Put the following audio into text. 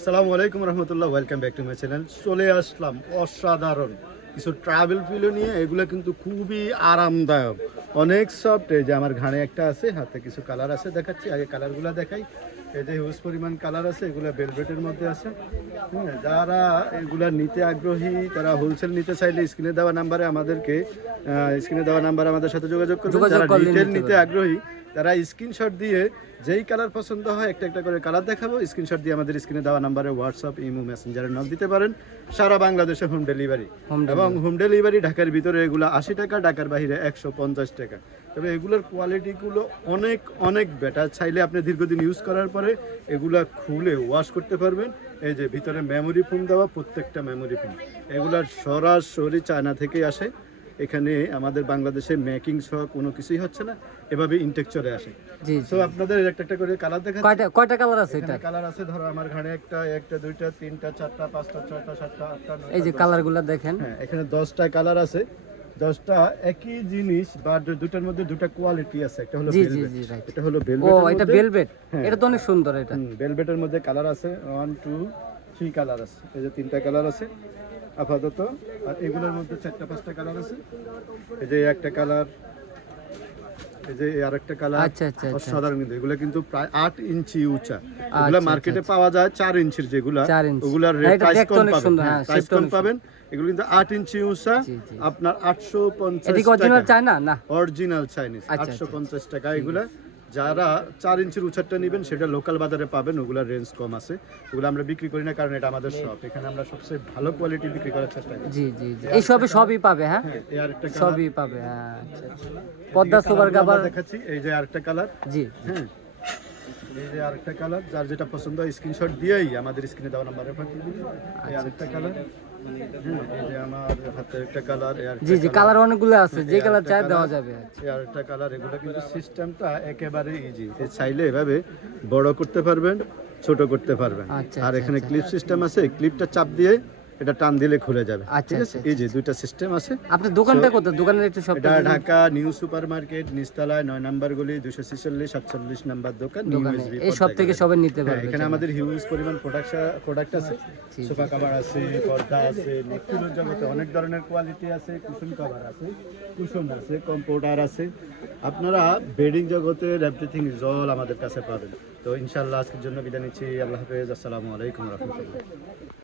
আসসালামু আলাইকুম রহমতুল্লাহ, welcome back to my channel. চলে আসলাম অসাধারণ কিছু ট্রাভেল পিলো নিয়ে। এগুলো কিন্তু খুবই আরামদায়ক, অনেক সফট। এই যে আমার ঘাড়ে একটা আছে, হাতে কিছু কালার আছে, দেখাচ্ছি। আগে কালারগুলো দেখাই। এই যে হিউজ পরিমাণ কালার আছে, এগুলো ভেলভেটের মধ্যে আছে। যারা এগুলা নিতে আগ্রহী, তারা হোলসেল নিতে চাইলে স্ক্রিনে দেওয়া নাম্বারে আমাদের সাথে যোগাযোগ করবেন। যারা রিটেল নিতে আগ্রহী, তারা স্ক্রিনশট দিয়ে যেই কালার পছন্দ হয় একটা একটা করে কালার দেখাবো, স্ক্রিনশট দিয়ে আমাদের স্ক্রিনে দেওয়া নাম্বারে হোয়াটসঅ্যাপ, ইমো, মেসেঞ্জারে নক দিতে পারেন। সারা বাংলাদেশে হোম ডেলিভারি, এবং হোম ডেলিভারি ঢাকার ভিতরে এগুলো 80 টাকা, ঢাকার বাইরে 150 টাকা। তবে এগুলোর কোয়ালিটিগুলো অনেক অনেক বেটার। চাইলে আপনি দীর্ঘদিন ইউজ করার পরে এগুলা খুলে ওয়াশ করতে পারবেন। এই যে ভিতরে মেমোরি ফোম দেওয়া, প্রত্যেকটা মেমোরি ফোম এগুলার সরাসরি চায়না থেকেই আসে। এখানে আমাদের বাংলাদেশে মেকিং সহ কোনো কিছুই হচ্ছে না, এভাবে ইনটেক চলে আসে। জি, তো আপনাদের একটা একটা করে কালার দেখা। কয়টা কালার আছে? এটা কালার আছে, ধরো আমার ঘাড়ে একটা দুইটা তিনটা চারটা পাঁচটা ছয়টা সাতটা আটটা নয়টা। এই যে কালারগুলো দেখেন, হ্যাঁ, এখানে 10টা কালার আছে। 10টা একই জিনিস, বাট দুটার মধ্যে দুটা কোয়ালিটি আছে। একটা হলো ভেলভেট, এটা হলো ভেলভেট। ও এটা ভেলভেট, এটা তো অনেক সুন্দর। এটা ভেলভেটের মধ্যে কালার আছে 1 2 3 কালার আছে। এই যে 3টা কালার আছে আপাতত। আর এগুলোর মধ্যে 4টা 5টা কালার আছে। এই যে একটা কালার, এই যে আরেকটা কালার। অসাধারণ। কিন্তু এগুলো কিন্তু প্রায় 8 ইঞ্চি উঁচা। এগুলো মার্কেটে পাওয়া যায় 4 ইঞ্চির, যেগুলা ওগুলার প্রাইস কম পাবেন। প্রাইস কম পাবেন। এগুলো কিন্তু 8 ইঞ্চি উঁচা, আপনার 850 টাকা। অরিজিনাল চায়না না, অরিজিনাল চাইনিজ। 850 টাকা এগুলা। যারা 4 ইঞ্চির উচ্চারটা নেবেন, সেটা লোকাল বাজারে পাবেন, ওগুলার রেঞ্জ কম আছে। ওগুলো আমরা বিক্রি করি না, কারণ এটা আমাদের শপ। এখানে আমরা সবচেয়ে ভালো কোয়ালিটি বিক্রি করার চেষ্টা করি। জি জি জি, এই সবই পাবে। হ্যাঁ, এই আরেকটা সবই পাবে। হ্যাঁ, পদ্মা সুপার কাভার দেখাচ্ছি। এই যে আরেকটা কালার। জি, হ্যাঁ, এই যে আরেকটা কালার। যার যেটা পছন্দ হয় স্ক্রিনশট দিয়েই আমাদের স্ক্রিনে দেওয়া নাম্বারে পাঠিয়ে দিন। এই আরেকটা কালার। এই যে আমার হাতে একটা কালার। জি জি, কালার অনেকগুলো আছে, যে কালার চাই দেওয়া যাবে। এই আরেকটা কালার। এগুলো কিন্তু সিস্টেমটা একেবারে ইজি। চাইলে এভাবে বড় করতে পারবেন, ছোট করতে পারবেন। আর এখানে ক্লিপ সিস্টেম আছে, ক্লিপটা চাপ দিয়ে এটা টান দিলে খুলে যাবে। ঠিক আছে, এই যে দুইটা সিস্টেম আছে। আপনার দোকানটা কোথায়? দোকানের একটু সব। এটা ঢাকা নিউ সুপার মার্কেট, নিচতলায় 9 নাম্বার গলি, 246 47 নাম্বার দোকান, নিউ এসবি। এই সব থেকে সবাই নিতে পারবে। এখানে আমাদের হিউজ পরিমাণ প্রোডাক্ট আছে। সোফা কভার আছে, পর্দা আছে, নেকপিলোর জগতে অনেক ধরনের কোয়ালিটি আছে। কুশন কভার আছে, কুশন আছে, কম্পিউটার আছে। আপনারা বেডিং জগতের এভরিথিং ইজ অল আমাদের কাছে পাবেন। তো ইনশাআল্লাহ আজকের জন্য বিদায় নিচ্ছি। আল্লাহ হাফেজ। আসসালামু আলাইকুম রহমতুল্লাহ।